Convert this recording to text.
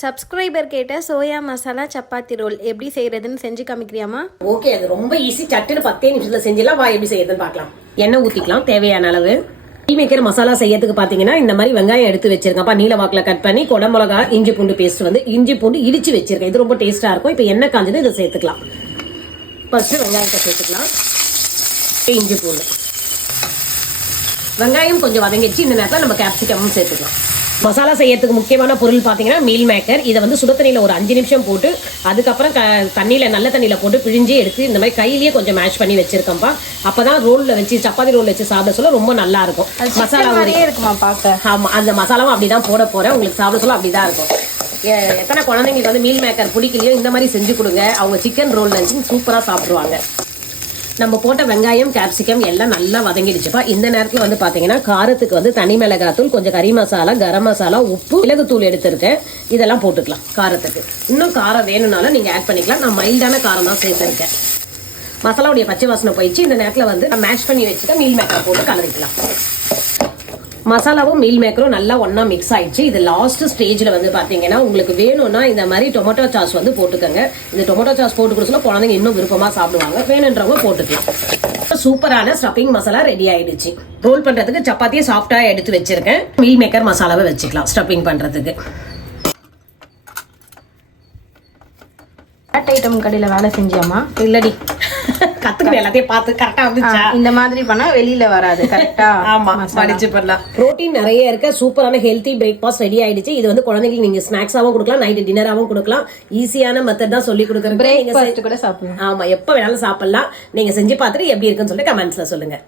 Subscriber கேட்ட soya masala chapati role எப்படி செய்யறதுன்னு செஞ்சு காமிக்கிறியாமா? ஓகே, அது ரொம்ப ஈஸி. சட்டுன்னு 10 நிமிஷத்துல செஞ்சிடலாம். வா எப்படி செய்யறதுன்னு பார்க்கலாம். எண்ணெய் ஊத்திக்கலாம் தேவையான அளவு. டீ மேக்கர் மசாலா செய்யறதுக்கு பாத்தீங்கன்னா இந்த மாதிரி வெங்காயம் எடுத்து வச்சிருக்கப்பா, நீல வாக்குல கட் பண்ணி கொடை மிளகா இஞ்சி பூண்டு பேஸ்ட் வந்து இஞ்சி பூண்டு இடிச்சு வச்சிருக்கேன். இது ரொம்ப டேஸ்டா இருக்கும். இப்போ எண்ணெய் காஞ்சது இதை சேர்த்துக்கலாம். ஃபர்ஸ்ட் வெங்காயத்தை சேர்த்துக்கலாம். இஞ்சி பூண்டு வெங்காயம் கொஞ்சம் வதங்கிடுச்சு. இந்த நேரத்தில் நம்ம கேப்சிகமும் சேர்த்துக்கலாம். மசாலா செய்யறதுக்கு முக்கியமான பொருள் பார்த்தீங்கன்னா மீல் மேக்கர். இதை வந்து சுட தண்ணியில் ஒரு 5 நிமிஷம் போட்டு அதுக்கப்புறம் தண்ணியில் நல்ல தண்ணியில் போட்டு பிழிஞ்சு எடுத்து இந்த மாதிரி கையிலேயே கொஞ்சம் மேஷ் பண்ணி வச்சிருக்கோம்ப்பா. அப்பதான் ரோலில் வச்சு சப்பாத்தி ரோல் வச்சு சாப்பிட சொல்ல ரொம்ப நல்லா இருக்கும். மசாலா இருக்குமா பார்க்க? ஆமாம், அந்த மசாலாவும் அப்படிதான் போட போறேன். உங்களுக்கு சாப்பிட சொல்ல அப்படிதான் இருக்கும். எத்தனை குழந்தைங்களுக்கு வந்து மீல் மேக்கர் பிடிக்கலையோ இந்த மாதிரி செஞ்சு கொடுங்க. அவங்க சிக்கன் ரோல் நினச்சி சூப்பராக சாப்பிடுவாங்க. நம்ம போட்ட வெங்காயம் கேப்சிகம் எல்லாம் நல்லா வதங்கிடுச்சுப்பா. இந்த நேரத்தில் வந்து பார்த்தீங்கன்னா காரத்துக்கு வந்து தனி மிளகாத்தூள், கொஞ்சம் கறி மசாலா, கரம் மசாலா, உப்பு, மிளகுத்தூள் எடுத்திருக்கேன். இதெல்லாம் போட்டுக்கலாம். காரத்துக்கு இன்னும் காரம் வேணும்னாலும் நீங்கள் ஆட் பண்ணிக்கலாம். நான் மைல்டான காரம் தான் சேர்த்துருக்கேன். மசாலாவுடைய பச்சை வாசனை போயிடுச்சு. இந்த நேரத்தில் வந்து நான் மேஷ் பண்ணி வச்சுட்டு மீல் மேக்கர் போட்டு கலரிக்கலாம். மசாலாவும் மீல் மேக்கரும் நல்லா ஒன்னா மிக்ஸ் ஆயிடுச்சு. இது லாஸ்ட் ஸ்டேஜ்ல வந்து பாத்தீங்கன்னா உங்களுக்கு வேணும்னா இந்த மாதிரி டொமேட்டோ சாஸ் வந்து போட்டுக்கோங்க. இந்த டொமேட்டோ சாஸ் போட்டு கொடுத்தா குழந்தைங்க இன்னும் விருப்பமா சாப்பிடுவாங்க. வேணுன்றவங்க போட்டுக்கலாம். சூப்பரான ஸ்டஃபிங் மசாலா ரெடி ஆயிடுச்சு. ரோல் பண்றதுக்கு சப்பாத்தியை சாஃப்டா எடுத்து வச்சிருக்கேன். மீல் மேக்கர் மசாலாவை வச்சுக்கலாம் ஸ்டஃபிங் பண்றதுக்கு. ஐட்டம் கடையில வேலை செஞ்சியாமா? இல்லடி, கத்துக்கிட்டு எல்லாத்தையும் பார்த்து கரெக்டா வந்துச்சா? இந்த மாதிரி பண்ணா வெளியில வராது. கரெக்டா? ஆமா, படிச்சு பண்ணலாம். புரோட்டீன் நிறைய இருக்க சூப்பரான ஹெல்த்தி பிரேக்ஃபாஸ்ட் ரெடி ஆயிடுச்சு. இது வந்து குழந்தைங்களுக்கு நீங்க ஸ்நாக்ஸாவும் கொடுக்கலாம், நைட் டின்னராவும் கொடுக்கலாம். ஈஸியான மெத்தட் தான் சொல்லி கொடுக்குறேன். பிரேக்ஃபாஸ்ட் கூட சாப்பிடலாம். ஆமா, எப்ப வேணாலும் சாப்பிடலாம். நீங்க செஞ்சு பார்த்துட்டு எப்படி இருக்குன்னு சொல்லிட்டு கமெண்ட்ஸ்ல சொல்லுங்க.